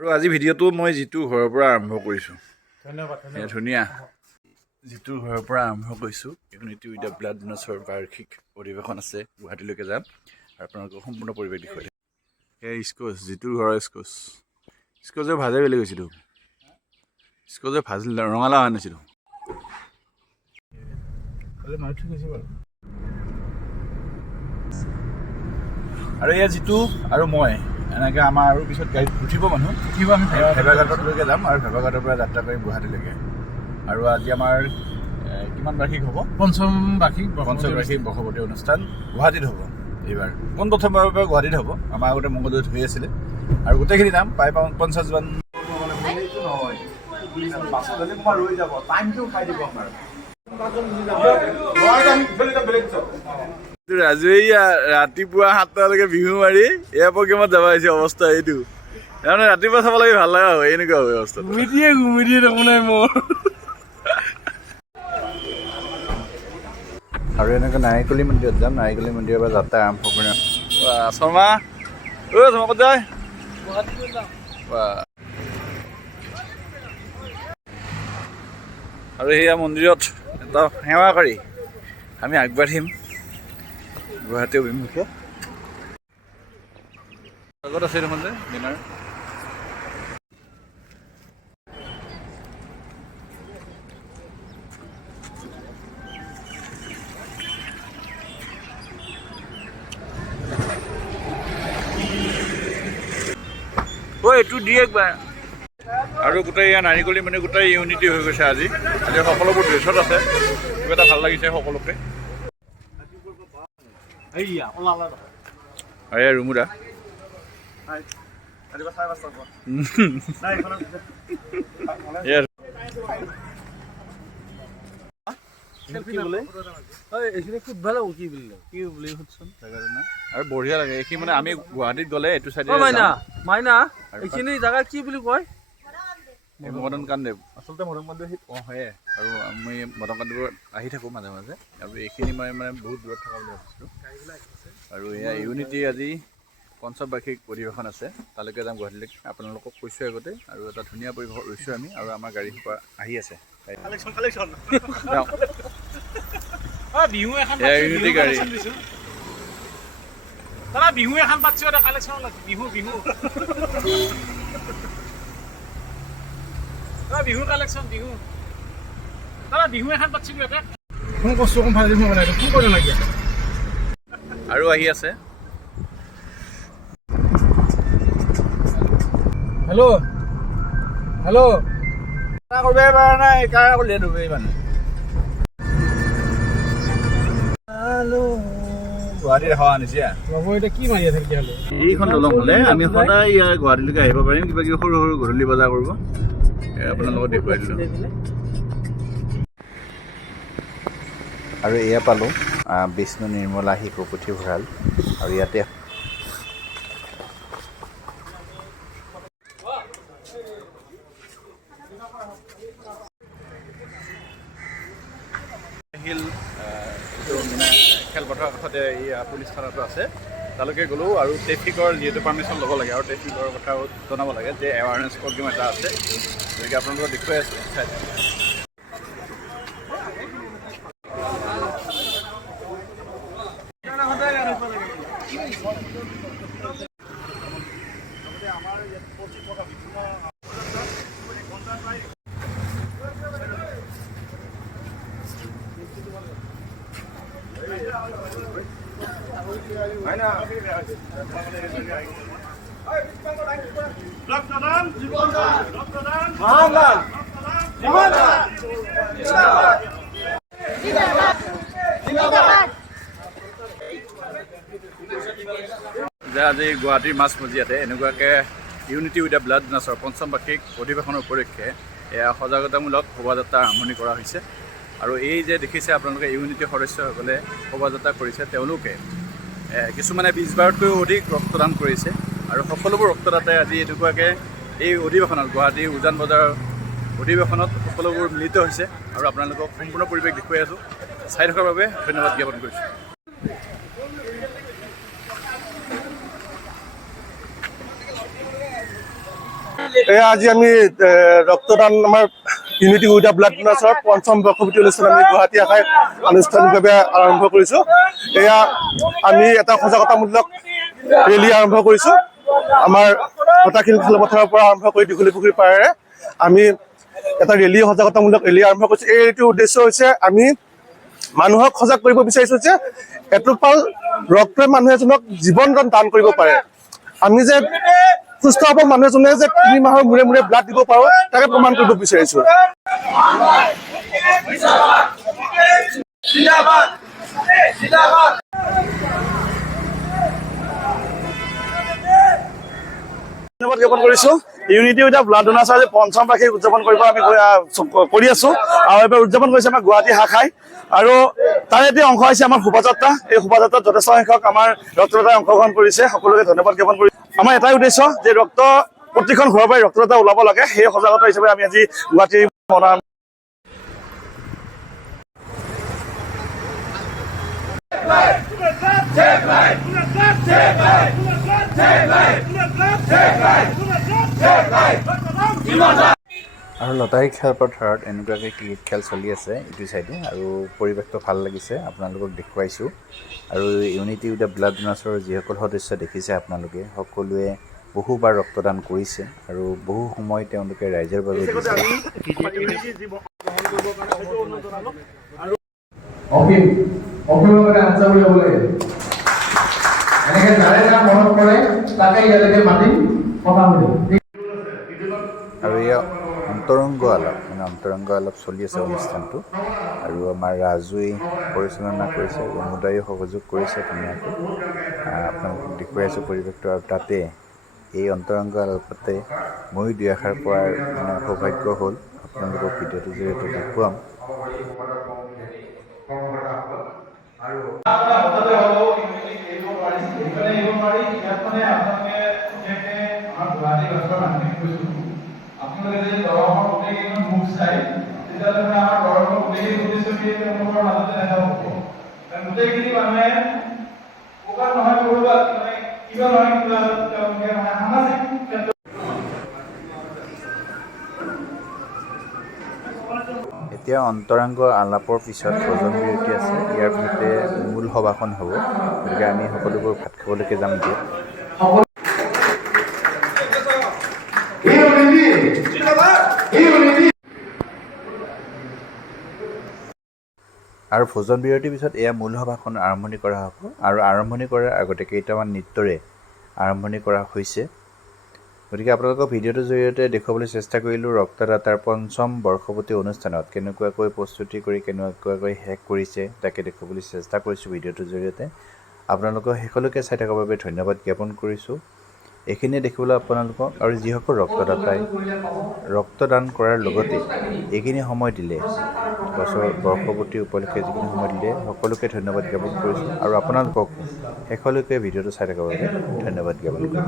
আৰু আজি ভিডিঅ'টো মই যিটো ঘৰৰ পৰা আৰম্ভ কৰিছোঁ, ধুনীয়া যিটো ঘৰৰ পৰা আৰম্ভ কৰিছোঁ, ইউনিটি উইথ দ্য ব্লাড ডোনেটছৰ বাৰ্ষিক অধিৱেশন আছে, গুৱাহাটীলৈকে যাম আৰু আপোনালোকক সম্পূৰ্ণ পৰিৱেশ দেখুৱাই দিম। সেয়া স্কচ, যিটো ঘৰৰ স্কচৰ ভাজে বেলেগ হৈছিলোঁ, স্কচৰ ভাজিল ৰঙালাও আনিছিলোঁ। আৰু এয়া যিটো আৰু মই এনেকৈ আমাৰ আৰু পিছত গাড়ীত উঠিব মানুহ, আমি ভেবাঘাটলৈকে যাম আৰু ভেবাঘাটৰ পৰা যাত্ৰা কৰিম গুৱাহাটীলৈকে। আৰু আজি আমাৰ কিমান বাৰ্ষিক হ'ব? পঞ্চম বাৰ্ষিক বৰ্ষপূৰ্তি অনুষ্ঠান গুৱাহাটীত হ'ব এইবাৰ। পোনপ্ৰথমবাৰৰ পৰা গুৱাহাটীত হ'ব। আমাৰ আগতে মংগলদৈত হৈ আছিলে আৰু গোটেইখিনি নাম প্ৰায় 50জন। ৰৈ যাব টাইমটো খাই দিব আমাৰ। ৰাজুৱে ৰাতিপুৱা 7টালৈকে বিহু মাৰি এয়া প্ৰগ্ৰেমত যাব আহিছে। অৱস্থা এইটো তাৰমানে ৰাতিপুৱা চাব লাগে, ভাল লগা হয় এনেকুৱা হয় অৱস্থা। ঘুমি দিয়ে দেখোন নাই মোৰ। আৰু এনেকৈ নাৰিকলী মন্দিৰত যাম। নাৰিকলী মন্দিৰৰ পৰা যাত্ৰা আৰম্ভ কৰিম। শৰ্মা ক'ত যায়? আৰু সেয়া মন্দিৰত এটা সেৱা কৰি আমি আগবাঢ়িম গুৱাহাটী অভিমুখে। আগত আছে দেখোন যে ডিনাৰ। এইটো দিয়ে একবাৰ। আৰু গোটেই ইয়াৰ নাৰিকলী মানে গোটেই ইউনিটি হৈ গৈছে আজি সকলোবোৰ ড্ৰেছত আছে। কিবা এটা ভাল লাগিছে সকলোকে। ৰুমুৰা আৰু বঢ়িয়া লাগে এইখিনি। মানে আমি গুৱাহাটীত গ'লে এইটো চাইডে এইখিনি জেগা কি বুলি কয়? মদন কামদেৱ। আচলতে মদন কামদেৱ হয়ে। আৰু আমি মদন কামদেৱত আহি থাকোঁ মাজে মাজে। আৰু এইখিনি মই মানে বহুত দূৰত থকা বুলি ভাবিছিলোঁ। আৰু এয়া ইউনিটি আজি পঞ্চম বাৰ্ষিক অধিৱেশন আছে, তালৈকে যাম গুৱাহাটীলৈকে। আপোনালোকক কৈছোঁ আগতে। আৰু এটা ধুনীয়া পৰিৱেশত ৰৈছোঁ আমি। আৰু আমাৰ গাড়ী সোপা আহি আছে। ইউনিটি গাড়ী বিহু এখন পাতিছোঁ। এটা কালেকশ্যন বিহু কালেকশ্যন বিহু এখন পাতিছিলোঁ ইয়াতে। আৰু আহি আছে। হেল্ল' কৰিব পৰা নাই কাৰ কৰিলে দুবেই মানে গুৱাহাটীত দেখা আনিছে। কি মাৰি আছে তেতিয়াহ'লে? এইখন দলং হ'লে আমি সদায় ইয়াৰ গুৱাহাটীলৈকে আহিব পাৰিম। কিবা কিবি সৰু সৰু গধূলি বজাৰ কৰিব। আপোনালোকক দেখুৱাই দিলোঁ। আৰু এয়া পালোঁ বিষ্ণু নিৰ্মলা শিশু পুথিভঁৰাল। আৰু ইয়াতে খেলপথাৰৰ কাষতে এই পুলিচ থানাটো আছে, তালৈকে গ'লোঁ। আৰু ট্ৰেফিকৰ যিহেতু পাৰ্মিশ্যন ল'ব লাগে আৰু ট্ৰেফিকৰ কথাও জনাব লাগে যে এৱাৰনেছ প্ৰগ্ৰেম এটা আছে, গতিকে আপোনালোকক দেখুৱাই আছোঁ। যে আজি গুৱাহাটীৰ মাজমজিয়াতে এনেকুৱাকৈ ইউনিটি উইথ দ্য ব্লাড ডোনেটছৰ পঞ্চম বাৰ্ষিক অধিৱেশনৰ উপলক্ষে এয়া সজাগতামূলক শোভাযাত্ৰা আৰম্ভণি কৰা হৈছে। আৰু এই যে দেখিছে আপোনালোকে ইউনিটিৰ সদস্যসকলে শোভাযাত্ৰা কৰিছে, তেওঁলোকে কিছুমানে 20 বাৰতকৈও অধিক ৰক্তদান কৰিছে। আৰু সকলোবোৰ ৰক্তদাতাই আজি এনেকুৱাকৈ এই অধিৱেশনত, গুৱাহাটীৰ উজান বজাৰৰ অধিৱেশনত সকলোবোৰ মিলিত হৈছে। আৰু আপোনালোকক সম্পূৰ্ণ পৰিৱেশ দেখুৱাই আছোঁ। চাই থকাৰ বাবে ধন্যবাদ জ্ঞাপন কৰিছোঁ। এয়া আজি আমি ৰক্তদান আমাৰ ইউনিটি উইথ ব্লাড ডোনেশ্যনৰ পঞ্চম বৰ্ষপূৰ্তি অনুষ্ঠান আমি গুৱাহাটী শাখাই আনুষ্ঠানিকভাৱে আৰম্ভ কৰিছোঁ। এয়া আমি এটা সজাগতামূলক ৰেলী আৰম্ভ কৰিছোঁ। আমাৰ হতাশিল খেলপথাৰৰ পৰা আৰম্ভ কৰি দীঘলী পুখুৰীৰ পাৰেৰে আমি এটা ৰেলী সজাগতামূলক ৰেলী আৰম্ভ কৰিছোঁ। এইটোৰ উদ্দেশ্য হৈছে আমি মানুহক সজাগ কৰিব বিচাৰিছোঁ যে এটোপাল ৰক্তই মানুহ এজনক জীৱন দান কৰিব পাৰে। আমি যে সুস্থ হ'ব মানুহ এজনে যে 3 মাহৰ মূৰে মূৰে ব্লাড দিব পাৰোঁ তাকে প্ৰমাণ কৰিব বিচাৰিছোঁ। ধন্যবাদ জ্ঞাপন কৰিছোঁ। ইউনিটি উইথ ব্লাড ডোনেশ্যন আজি পঞ্চম বাৰ্ষিক উদযাপন কৰিব আমি কৰি আছোঁ আৰু এইবাৰ উদযাপন কৰিছে আমাৰ গুৱাহাটী শাখাই। আৰু তাৰে এটি অংশ হৈছে আমাৰ শোভাযাত্ৰা। এই শোভাযাত্ৰাত যথেষ্ট সংখ্যক আমাৰ ৰক্তদাতাই অংশগ্ৰহণ কৰিছে। সকলোকে ধন্যবাদ জ্ঞাপন কৰিছোঁ। আমাৰ এটাই উদ্দেশ্য যে প্ৰতিখন ঘৰৰ পৰাই ৰক্তদাতা ওলাব লাগে। সেই সজাগতা হিচাপে আমি আজি গুৱাহাটী আৰু লতাশিল খেলপথাৰত এনেকুৱাকৈ ক্ৰিকেট খেল চলি আছে ইটো চাইডে আৰু পৰিৱেশটো ভাল লাগিছে আপোনালোকক দেখুৱাইছোঁ। আৰু ইউনিটি উইথ ব্লাড ডোনেশ্যনৰ যিসকল সদস্য দেখিছে আপোনালোকে সকলোৱে বহুবাৰ ৰক্তদান কৰিছে আৰু বহু সময় তেওঁলোকে ৰাইজৰ বাবে দিছে। আৰু এয়া অন্তৰংগ আলাপ চলি আছে অনুষ্ঠানটো। আৰু আমাৰ ৰাজুৱে পৰিচালনা কৰিছে, ৰমুদায়ো সহযোগ কৰিছে ধুনীয়াকৈ। আপোনালোকক দেখুৱাই আছোঁ পৰিৱেশটো। আৰু তাতে এই অন্তৰংগ আলাপতে ময়ো 2 আষাৰ কোৱাৰ সৌভাগ্য হ'ল। আপোনালোকক ভিডিঅ'টোৰ জৰিয়তে দেখুৱাম। আপোনালোকে যদি দৰঙৰ গোটেইকেইখন মুখ চাই তেতিয়াহ'লে আমাৰ দৰঙৰ গোটেইখিনি প্ৰতিচ্ছবি তেওঁলোকৰ মাজতে দেখা পাব। গোটেইখিনি মানুহে ক'ৰবাত নহয় ক'ৰবাত কিবা নহয় কিবা তেওঁলোকে সামাজিক ক্ষেত্ৰত এতিয়া অন্তৰংগ আলাপৰ পিছত ভোজন বিৰতি আছে। ইয়াৰ পিছতে মূল সভাখন হ'ব। গতিকে আমি সকলোবোৰ ভাত খাবলৈকে যাম দিয়ক। আৰু ভোজন বিৰতিৰ পিছত এয়া মূল সভাখন আৰম্ভণি কৰা হ'ব। আৰু আৰম্ভণি কৰাৰ আগতে কেইটামান নৃত্যৰে আৰম্ভণি কৰা হৈছে। গতিকে আপোনালোকক ভিডিঅ'টোৰ জৰিয়তে দেখুৱাবলৈ চেষ্টা কৰিলোঁ ৰক্তদাতাৰ পঞ্চম বৰ্ষপূৰ্তি অনুষ্ঠানত কেনেকুৱাকৈ প্ৰস্তুতি কৰি কেনেকুৱাকৈ শেষ কৰিছে তাকে দেখুৱাবলৈ চেষ্টা কৰিছোঁ ভিডিঅ'টোৰ জৰিয়তে। আপোনালোকক শেষলৈকে চাই থকাৰ বাবে ধন্যবাদ জ্ঞাপন কৰিছোঁ। এইখিনিয়ে দেখিবলৈ আপোনালোকক আৰু যিসকল ৰক্তদাতাই ৰক্তদান কৰাৰ লগতে এইখিনি সময় দিলে বৰ্ষপূৰ্তি উপলক্ষে যিখিনি সময় দিলে সকলোকে ধন্যবাদ জ্ঞাপন কৰিছোঁ। আৰু আপোনালোকক শেষলৈকে ভিডিঅ'টো চাই থকাৰ বাবে ধন্যবাদ জ্ঞাপন কৰিছোঁ।